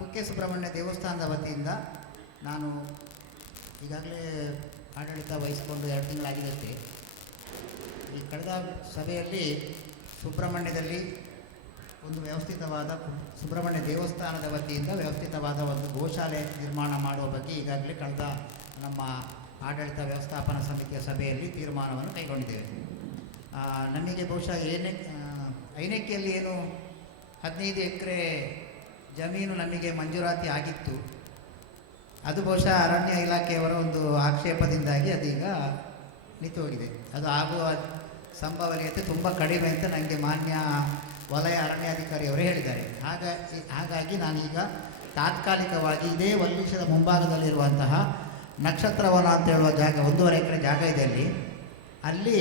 ಸುಬ್ರಹ್ಮಣ್ಯ ದೇವಸ್ಥಾನದ ವತಿಯಿಂದ ನಾನು ಈಗಾಗಲೇ ಆಡಳಿತ ವಹಿಸಿಕೊಂಡು ಎರಡು ತಿಂಗಳಾಗಿರುತ್ತೆ. ಈ ಕಳೆದ ಸಭೆಯಲ್ಲಿ ಸುಬ್ರಹ್ಮಣ್ಯದಲ್ಲಿ ಒಂದು ವ್ಯವಸ್ಥಿತವಾದ ಸುಬ್ರಹ್ಮಣ್ಯ ದೇವಸ್ಥಾನದ ವತಿಯಿಂದ ವ್ಯವಸ್ಥಿತವಾದ ಒಂದು ಗೋಶಾಲೆ ನಿರ್ಮಾಣ ಮಾಡುವ ಬಗ್ಗೆ ಈಗಾಗಲೇ ಕಳೆದ ನಮ್ಮ ಆಡಳಿತ ವ್ಯವಸ್ಥಾಪನಾ ಸಮಿತಿಯ ಸಭೆಯಲ್ಲಿ ತೀರ್ಮಾನವನ್ನು ಕೈಗೊಂಡಿದ್ದೇವೆ. ನಮಗೆ ಬಹುಶಃ ಏನೇ ಐನಕ್ಕಿಯಲ್ಲಿ ಏನು ಹದಿನೈದು ಎಕರೆ ಜಮೀನು ನಮಗೆ ಮಂಜೂರಾತಿ ಆಗಿತ್ತು. ಅದು ಬಹುಶಃ ಅರಣ್ಯ ಇಲಾಖೆಯವರ ಒಂದು ಆಕ್ಷೇಪದಿಂದಾಗಿ ಅದೀಗ ನಿಂತು ಹೋಗಿದೆ ಅದು ಆಗುವ ಸಂಭವನೀಯತೆ ತುಂಬ ಕಡಿಮೆ ಅಂತ ನನಗೆ ಮಾನ್ಯ ವಲಯ ಅರಣ್ಯಾಧಿಕಾರಿಯವರು ಹೇಳಿದ್ದಾರೆ. ಹಾಗಾಗಿ ಹಾಗಾಗಿ ನಾನೀಗ ತಾತ್ಕಾಲಿಕವಾಗಿ ಇದೇ ವಲ್ಲೀಶದ ಮುಂಭಾಗದಲ್ಲಿರುವಂತಹ ನಕ್ಷತ್ರವನ ಅಂತ ಹೇಳುವ ಜಾಗ, ಒಂದೂವರೆ ಎಕರೆ ಜಾಗ ಇದೆ ಅಲ್ಲಿ. ಅಲ್ಲಿ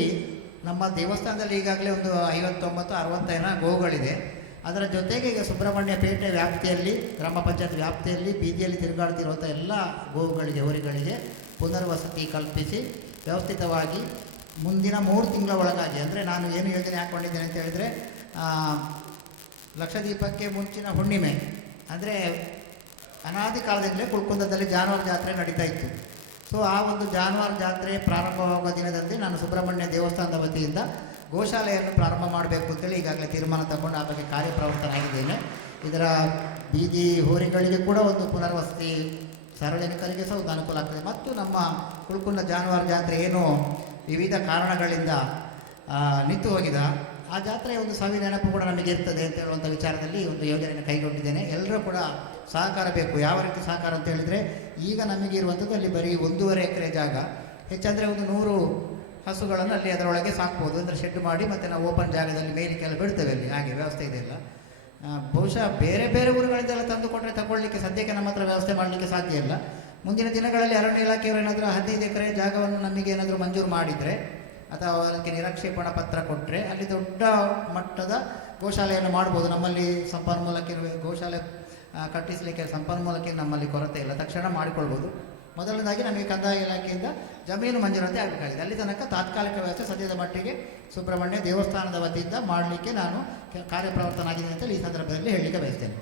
ನಮ್ಮ ದೇವಸ್ಥಾನದಲ್ಲಿ ಈಗಾಗಲೇ ಒಂದು ಐವತ್ತೊಂಬತ್ತು ಅರವತ್ತೈನ ಗೋವುಗಳಿದೆ ಅದರ ಜೊತೆಗೆ ಈಗ ಸುಬ್ರಹ್ಮಣ್ಯ ಪೇಟೆ ವ್ಯಾಪ್ತಿಯಲ್ಲಿ, ಗ್ರಾಮ ಪಂಚಾಯತ್ ವ್ಯಾಪ್ತಿಯಲ್ಲಿ, ಬೀದಿಯಲ್ಲಿ ತಿರುಗಾಡ್ತಿರುವಂಥ ಎಲ್ಲ ಗೋವುಗಳಿಗೆ, ಹೋರಿಗಳಿಗೆ ಪುನರ್ವಸತಿ ಕಲ್ಪಿಸಿ ವ್ಯವಸ್ಥಿತವಾಗಿ ಮುಂದಿನ ಮೂರು ತಿಂಗಳ ಒಳಗಾಗಿ, ಅಂದರೆ ನಾನು ಏನು ಯೋಜನೆ ಹಾಕ್ಕೊಂಡಿದ್ದೇನೆ ಅಂತ ಹೇಳಿದರೆ ಲಕ್ಷದೀಪಕ್ಕೆ ಮುಂಚಿನ ಹುಣ್ಣಿಮೆ, ಅಂದರೆ ಅನಾದಿ ಕಾಲದಿಂದಲೇ ಕುಳ್ಕುಂದದಲ್ಲಿ ಜಾನುವಾರು ಜಾತ್ರೆ ನಡೀತಾ ಇತ್ತು. ಸೊ ಆ ಒಂದು ಜಾನುವಾರು ಜಾತ್ರೆ ಪ್ರಾರಂಭವಾಗುವ ದಿನದಂದೇ ನಾನು ಸುಬ್ರಹ್ಮಣ್ಯ ದೇವಸ್ಥಾನದ ವತಿಯಿಂದ ಗೋಶಾಲೆಯನ್ನು ಪ್ರಾರಂಭ ಮಾಡಬೇಕು ಅಂತೇಳಿ ಈಗಾಗಲೇ ತೀರ್ಮಾನ ತಗೊಂಡು ಆ ಬಗ್ಗೆ ಕಾರ್ಯಪ್ರವೃತ್ತನಾಗಿದ್ದೇನೆ ಇದರ ಬೀದಿ ಹೋರಿಗಳಿಗೆ ಕೂಡ ಒಂದು ಪುನರ್ವಸತಿ ಸಾರ್ವಜನಿಕರಿಗೆ ಸಹ ಒಂದು ಅನುಕೂಲ ಆಗ್ತದೆ. ಮತ್ತು ನಮ್ಮ ಕುಳ್ಕುಂಡ ಜಾನುವಾರು ಜಾತ್ರೆ ಏನು ವಿವಿಧ ಕಾರಣಗಳಿಂದ ನಿಂತು ಹೋಗಿದ. ಆ ಜಾತ್ರೆಯ ಒಂದು ಸವಿ ನೆನಪು ಕೂಡ ನಮಗೆ ಇರ್ತದೆ ಅಂತ ಹೇಳುವಂಥ ವಿಚಾರದಲ್ಲಿ ಒಂದು ಯೋಜನೆಯನ್ನು ಕೈಗೊಂಡಿದ್ದೇನೆ. ಎಲ್ಲರೂ ಕೂಡ ಸಹಕಾರ ಬೇಕು. ಯಾವ ರೀತಿ ಸಹಕಾರ ಅಂತ ಹೇಳಿದರೆ, ಈಗ ನಮಗೆ ಇರುವಂಥದ್ದು ಅಲ್ಲಿ ಬರೀ ಒಂದೂವರೆ ಎಕರೆ ಜಾಗ. ಹೆಚ್ಚಂದರೆ ಒಂದು ನೂರು ಹಸುಗಳನ್ನು ಅಲ್ಲಿ ಅದರೊಳಗೆ ಸಾಕ್ಬೋದು. ಅಂದರೆ ಶೆಡ್ ಮಾಡಿ ಮತ್ತು ನಾವು ಓಪನ್ ಜಾಗದಲ್ಲಿ ಮೇಲಿಕ್ಕೆಲ್ಲ ಬಿಡ್ತೇವೆ ಅಲ್ಲಿ. ಹಾಗೆ ವ್ಯವಸ್ಥೆ ಇದೆಯಲ್ಲ ಬಹುಶಃ ಬೇರೆ ಬೇರೆ ಊರುಗಳಿಂದೆಲ್ಲ ತಂದುಕೊಂಡ್ರೆ ತಗೊಳ್ಳಿಕ್ಕೆ ಸದ್ಯಕ್ಕೆ ನಮ್ಮ ಹತ್ರ ವ್ಯವಸ್ಥೆ ಮಾಡಲಿಕ್ಕೆ ಸಾಧ್ಯ ಇಲ್ಲ. ಮುಂದಿನ ದಿನಗಳಲ್ಲಿ ಅರಣ್ಯ ಇಲಾಖೆಯವರು ಏನಾದರೂ ಹದಿನೈದು ಎಕರೆ ಜಾಗವನ್ನು ನಮಗೆ ಏನಾದರೂ ಮಂಜೂರು ಮಾಡಿದರೆ ಅಥವಾ ಅದಕ್ಕೆ ನಿರಾಕ್ಷೇಪಣಾ ಪತ್ರ ಕೊಟ್ಟರೆ ಅಲ್ಲಿ ದೊಡ್ಡ ಮಟ್ಟದ ಗೋಶಾಲೆಯನ್ನು ಮಾಡ್ಬೋದು. ನಮ್ಮಲ್ಲಿ ಸಂಪನ್ಮೂಲಕ್ಕೆ ಗೋಶಾಲೆ ಕಟ್ಟಿಸಲಿಕ್ಕೆ ಸಂಪನ್ಮೂಲಕ್ಕೆ ನಮ್ಮಲ್ಲಿ ಕೊರತೆ ಇಲ್ಲ. ತಕ್ಷಣ ಮಾಡಿಕೊಳ್ಬೋದು. ಮೊದಲನೇದಾಗಿ ನಮಗೆ ಕಂದಾಯ ಇಲಾಖೆಯಿಂದ ಜಮೀನು ಮಂಜೂರಂತೆ ಆಗಬೇಕಾಗಿದೆ. ಅಲ್ಲಿ ತನಕ ತಾತ್ಕಾಲಿಕ ವ್ಯವಸ್ಥೆ ಸದ್ಯದ ಮಟ್ಟಿಗೆ ಸುಬ್ರಹ್ಮಣ್ಯ ದೇವಸ್ಥಾನದ ವತಿಯಿಂದ ಮಾಡಲಿಕ್ಕೆ ನಾನು ಕಾರ್ಯಪ್ರವರ್ತನಾಗಿದೆ ಕಾರ್ಯಪ್ರವರ್ತನಾಗಿದ್ದೇನೆ ಅಂತ ಈ ಸಂದರ್ಭದಲ್ಲಿ ಹೇಳಲಿಕ್ಕೆ ಬಯಸ್ತೇನೆ.